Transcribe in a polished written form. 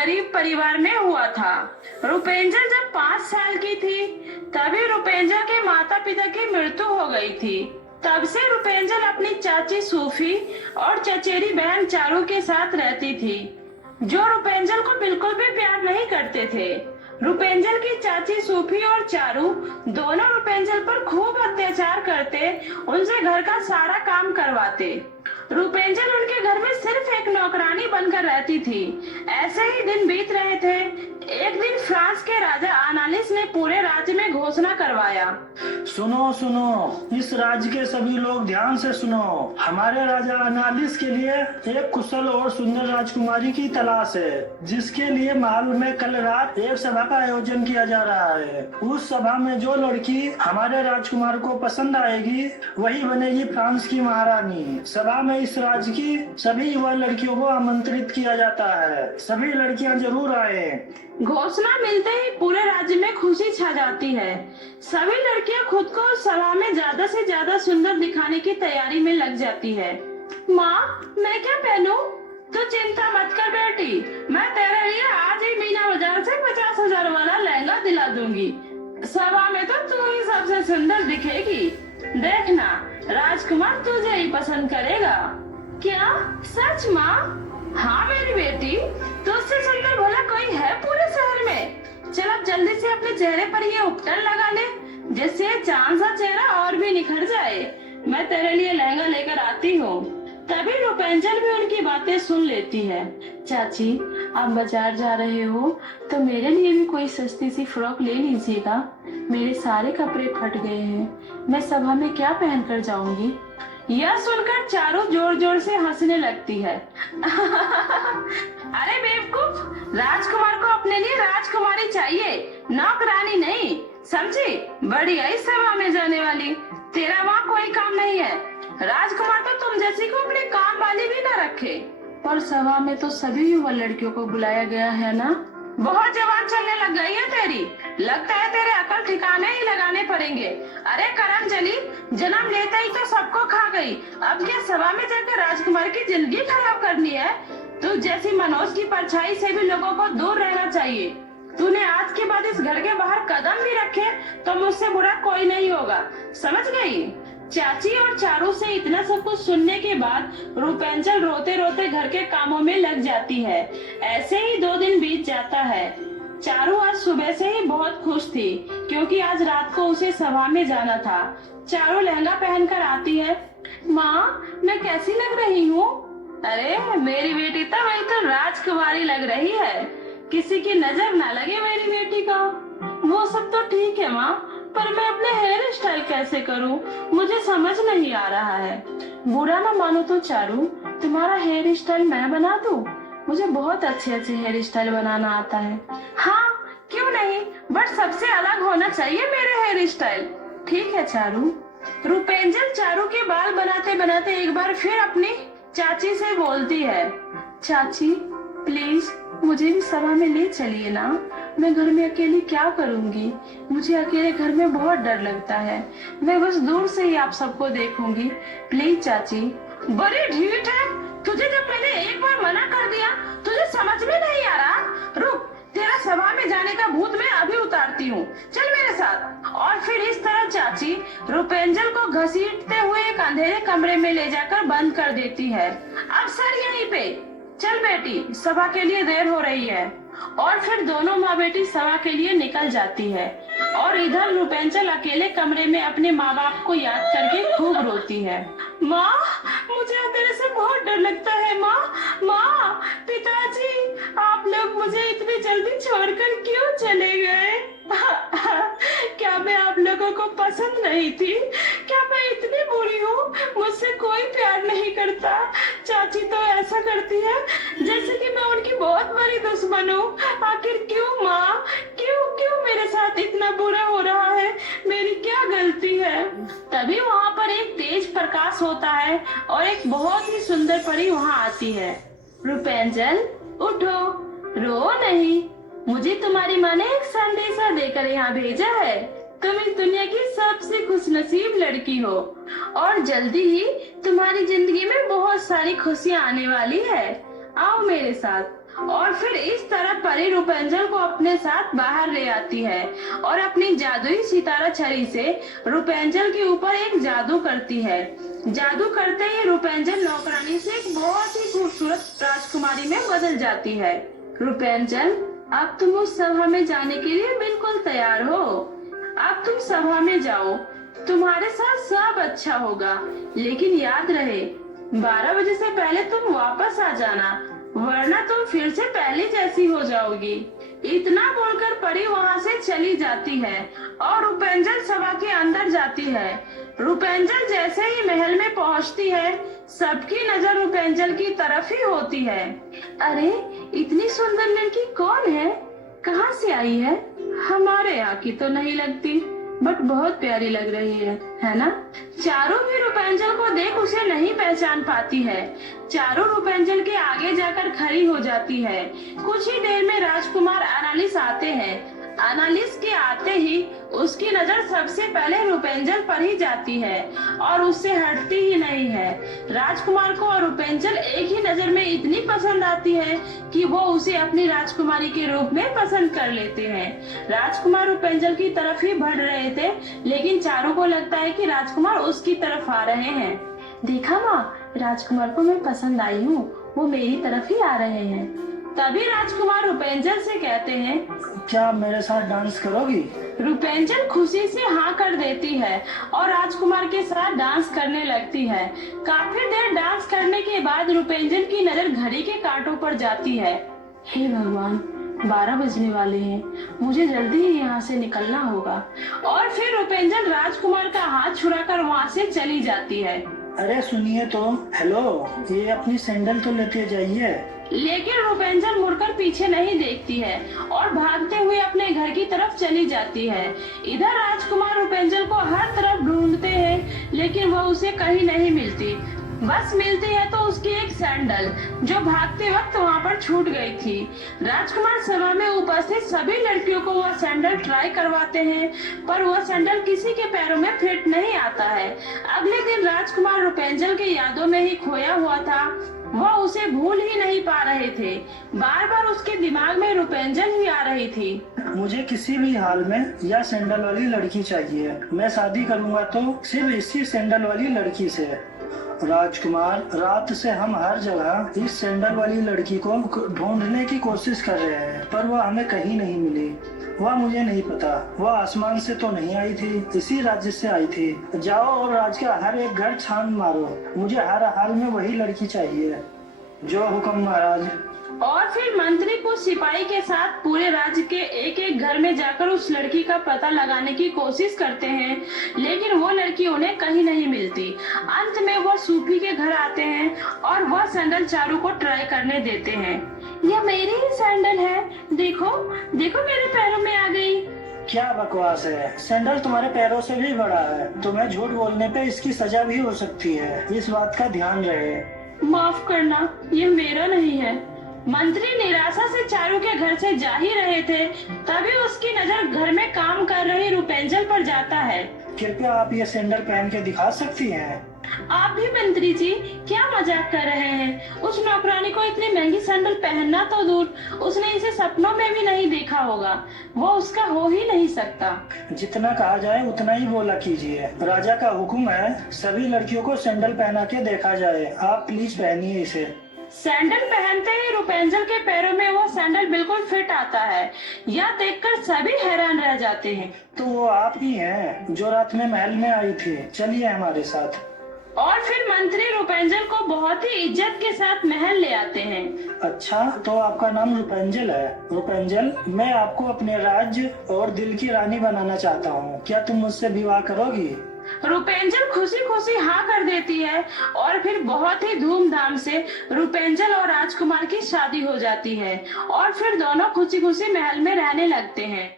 गरीब परिवार में हुआ था। रुपेंजल जब 5 साल की थी तभी रुपेंजल के माता पिता की मृत्यु हो गई थी। तब से रुपेंजल अपनी चाची सूफी और चचेरी बहन चारू के साथ रहती थी, जो रुपेंजल को बिल्कुल भी प्यार नहीं करते थे। रुपेंजल की चाची सूफी और चारू दोनों रुपेंजल पर खूब अत्याचार करते, उनसे घर का सारा काम करवाते। रुपेंजल उनके घर में सिर्फ एक नौकरानी बनकर रहती थी। ऐसे ही दिन बीत रहे थे। एक दिन फ्रांस के राजा अनालिस ने पूरे राज्य में घोषणा करवाया। सुनो सुनो, इस राज्य के सभी लोग ध्यान से सुनो। हमारे राजा अनालिस के लिए एक कुशल और सुंदर राजकुमारी की तलाश है, जिसके लिए महल में कल रात एक सभा का आयोजन किया जा रहा है। उस सभा में जो लड़की हमारे राजकुमार को पसंद आएगी वही बनेगी फ्रांस की महारानी। सभा में इस राज्य की सभी युवा लड़कियों को आमंत्रित किया जाता है। सभी लड़कियां जरूर आए। घोषणा मिलते ही पूरे राज्य में खुशी छा जाती है। सभी लड़कियां खुद को सभा में ज्यादा से ज्यादा सुंदर दिखाने की तैयारी में लग जाती है। माँ, मैं क्या पहनूं? तू चिंता मत कर बेटी, मैं तेरे लिए आज ही मीना बाजार से 50,000 वाला लहंगा दिला दूंगी। सभा में तो तू ही सबसे सुंदर दिखेगी। देखना, राजकुमार तुझे ही पसंद करेगा। क्या सच माँ? हाँ मेरी बेटी, तुझसे सुंदर भला कोई है पूरे शहर में? चल अब जल्दी से अपने चेहरे पर ये उपटन लगा ले, जिससे चांद सा चेहरा और भी निखर जाए। मैं तेरे लिए लहंगा लेकर आती हूँ। तभी रुपेंजल भी उनकी बातें सुन लेती है। चाची, आप बाजार जा रहे हो तो मेरे लिए भी कोई सस्ती सी फ्रॉक ले लीजिएगा। मेरे सारे कपड़े फट गए हैं, मैं सभा में क्या पहनकर जाऊंगी? यह सुनकर चारू जोर जोर से हंसने लगती है। अरे बेवकूफ, राजकुमार को अपने लिए राजकुमारी चाहिए, नौकरानी नहीं, समझी? बड़ी आई सभा में जाने वाली, तेरा वहाँ कोई काम नहीं है। राजकुमार तो तुम जैसी को अपने काम वाली भी न रखे। पर सभा में तो सभी युवा लड़कियों को बुलाया गया है ना? बहुत जवान चलने लग गई है तेरी, लगता है तेरे अकल ठिकाने ही लगाने पड़ेंगे। अरे करम जली, जन्म लेते ही तो सबको खा गई, अब क्या सभा में जाकर राजकुमार की जिंदगी खराब करनी है? तू जैसी मनोज की परछाई से भी लोगों को दूर रहना चाहिए। तूने आज के बाद इस घर के बाहर कदम भी रखे तो मुझसे बुरा कोई नहीं होगा, समझ गई? चाची और चारू से इतना सब कुछ सुनने के बाद रुपेंजल रोते रोते घर के कामों में लग जाती है। ऐसे ही 2 दिन बीत जाता है। चारू आज सुबह से ही बहुत खुश थी, क्योंकि आज रात को उसे सभा में जाना था। चारू लहंगा पहनकर आती है। माँ, मैं कैसी लग रही हूँ? अरे मेरी बेटी तो वही तो राजकुमारी लग रही है, किसी की नजर ना लगे मेरी बेटी का। वो सब तो ठीक है माँ, पर मैं अपने हेयर स्टाइल कैसे करूं? मुझे समझ नहीं आ रहा है। बुरा ना मानो तो चारू, तुम्हारा हेयर स्टाइल मैं बना दूं? मुझे बहुत अच्छे अच्छे हेयर स्टाइल बनाना आता है। हाँ क्यों नहीं, बट सबसे अलग होना चाहिए मेरे हेयर स्टाइल। ठीक है चारू। रुपेंजल चारू के बाल बनाते बनाते एक बार फिर अपनी चाची से बोलती है। चाची प्लीज मुझे भी सभा में ले चलिए ना, मैं घर में अकेली क्या करूंगी? मुझे अकेले घर में बहुत डर लगता है। मैं बस दूर से ही आप सबको देखूंगी, प्लीज चाची। बड़ी ढीठ है, तुझे जब मैंने एक बार मना कर दिया तुझे समझ में नहीं आ रहा? रुक, तेरा सभा में जाने का भूत मैं अभी उतारती हूँ, चल मेरे साथ। और फिर इस तरह चाची रुपेंजल को घसीटते हुए एक अंधेरे कमरे में ले जाकर बंद कर देती है। अब सर यहीं पे, चल बेटी, सभा के लिए देर हो रही है। और फिर दोनों माँ बेटी सभा के लिए निकल जाती है और इधर रुपेंजल अकेले कमरे में अपने माँ बाप को याद करके खूब रोती है। माँ, मुझे अंधेरे से बहुत डर लगता है। माँ, पिताजी, आप लोग मुझे इतनी जल्दी छोड़कर क्यों चले गए? क्या मैं आप लोगों को पसंद नहीं थी? क्या मैं इतनी बुरी हूँ? मुझसे कोई प्यार नहीं करता। चाची तो ऐसा करती है जैसे कि मैं उनकी बहुत बड़ी दुश्मन हूँ। आखिर क्यों माँ, क्यों मेरे साथ इतना बुरा हो रहा है? मेरी क्या गलती है? तभी वहाँ पर एक तेज प्रकाश होता है और एक बहुत ही सुंदर परी वहाँ आती है। रुपेंजल उठो, रो नहीं, मुझे तुम्हारी माँ ने एक संदेशा देकर यहाँ भेजा है। तुम इस दुनिया की सबसे खुशनसीब लड़की हो और जल्दी ही तुम्हारी जिंदगी में बहुत सारी खुशियाँ आने वाली है। आओ मेरे साथ। और फिर इस तरह परी रूपेंजल को अपने साथ बाहर ले आती है और अपनी जादुई सितारा छड़ी से रूपेंजल के ऊपर एक जादू करती है। जादू करते ही रूपेंजल नौकरानी से एक बहुत ही खूबसूरत राजकुमारी में बदल जाती है। रूपेंजल, अब तुम उस सभा में जाने के लिए बिल्कुल तैयार हो। अब तुम सभा में जाओ, तुम्हारे साथ सब अच्छा होगा, लेकिन याद रहे 12 बजे से पहले तुम वापस आ जाना, वरना तुम फिर से पहले जैसी हो जाओगी। इतना बोलकर परी वहाँ से चली जाती है और रूपेंजल सभा के अंदर जाती है। रूपेंजल जैसे ही महल में पहुँचती है, सबकी नजर रूपेंजल की तरफ ही होती है। अरे, इतनी सुंदर लड़की कौन है? कहाँ से आई है? हमारे यहाँ की तो नहीं लगती, बट बहुत प्यारी लग रही है ना? चारू भी रूपेंजल को देख उसे नहीं पहचान पाती है। चारू रूपेंजल के आगे जाकर खड़ी हो जाती है। कुछ ही देर में राजकुमार अनालिस आते हैं। अनालिस के आते ही उसकी नजर सबसे पहले रूपेंजल पर ही जाती है और उससे हटती ही नहीं है। राजकुमार को और रूपेंजल एक ही नजर में इतनी पसंद आती है कि वो उसे अपनी राजकुमारी के रूप में पसंद कर लेते हैं। राजकुमार रूपेंजल की तरफ ही बढ़ रहे थे, लेकिन चारू को लगता है कि राजकुमार उसकी तरफ आ रहे हैं। देखा माँ, राजकुमार को मैं पसंद आई हूँ, वो मेरी तरफ ही आ रहे हैं। तभी राजकुमार रूपेंजल से कहते हैं, क्या आप मेरे साथ डांस करोगी? रूपेंजल खुशी से हाँ कर देती है और राजकुमार के साथ डांस करने लगती है। काफी देर डांस करने के बाद रूपेंजल की नजर घड़ी के कांटों पर जाती है। हे भगवान, 12 बजने वाले हैं, मुझे जल्दी ही यहाँ से निकलना होगा। और फिर रूपेंजल राजकुमार का हाथ छुड़ाकर वहाँ से चली जाती है। अरे सुनिए तो, हेलो, ये अपनी सैंडल तो लेते जाइए। लेकिन रूपेंजल मुड़कर पीछे नहीं देखती है और भागते हुए अपने घर की तरफ चली जाती है। इधर राजकुमार रूपेंजल को हर तरफ ढूंढते हैं, लेकिन वह उसे कहीं नहीं मिलती। बस मिलती है तो उसकी एक सैंडल, जो भागते वक्त वहाँ पर छूट गई थी। राजकुमार सभा में उपस्थित सभी लड़कियों को वह सैंडल ट्राई करवाते हैं, पर वह सैंडल किसी के पैरों में फिट नहीं आता है। अगले दिन राजकुमार रूपेंजल के यादों में ही खोया हुआ था। वह उसे भूल ही नहीं पा रहे थे। बार बार उसके दिमाग में रूपेंजल ही आ रही थी। मुझे किसी भी हाल में यह सैंडल वाली लड़की चाहिए। मैं शादी करूंगा तो सिर्फ इसी सैंडल वाली लड़की से। राजकुमार, रात से हम हर जगह इस सैंडल वाली लड़की को ढूंढने की कोशिश कर रहे हैं, पर वह हमें कहीं नहीं मिली। वह मुझे नहीं पता, वह आसमान से तो नहीं आई थी, इसी राज्य से आई थी। जाओ और राज्य का हर एक घर छान मारो, मुझे हर हाल में वही लड़की चाहिए। जो हुक्म महाराज। और फिर मंत्री कुछ सिपाही के साथ पूरे राज्य के एक एक घर में जाकर उस लड़की का पता लगाने की कोशिश करते हैं, लेकिन वो लड़की उन्हें कहीं नहीं मिलती। अंत में वो सूफी के घर आते हैं और वह सैंडल चारू को ट्राई करने देते हैं। यह मेरी ही सैंडल है, देखो देखो मेरे पैरों में आ गई। क्या बकवास है, सैंडल तुम्हारे पैरों से भी बड़ा है। तुम्हें झूठ बोलने पे इसकी सजा भी हो सकती है, इस बात का ध्यान रहे। माफ करना, ये मेरा नहीं है। मंत्री निराशा से चारू के घर से जा ही रहे थे, तभी उसकी नजर घर में काम कर रही रूपेंजल पर जाता है। कृपया आप ये सैंडल पहन के दिखा सकती हैं? आप भी मंत्री जी, क्या मजाक कर रहे हैं? उस नौकरानी को इतनी महंगी सैंडल पहनना तो दूर, उसने इसे सपनों में भी नहीं देखा होगा। वो उसका हो ही नहीं सकता। जितना कहा जाए उतना ही बोला कीजिए। राजा का हुक्म है, सभी लड़कियों को सैंडल पहना के देखा जाए। आप प्लीज पहनिए इसे। सैंडल पहनते ही रूपेंजल के पैरों में वो सैंडल बिल्कुल फिट आता है। यह देखकर सभी हैरान रह जाते हैं। तो वो आप ही हैं जो रात में महल में आई थी, चलिए हमारे साथ। और फिर मंत्री रूपेंजल को बहुत ही इज्जत के साथ महल ले आते हैं। अच्छा, तो आपका नाम रूपेंजल है। रूपेंजल, मैं आपको अपने राज्य और दिल की रानी बनाना चाहता हूँ। क्या तुम मुझसे विवाह करोगी? रूपेंजल खुशी खुशी हाँ कर देती है और फिर बहुत ही धूमधाम से रूपेंजल और राजकुमार की शादी हो जाती है और फिर दोनों खुशी खुशी महल में रहने लगते हैं।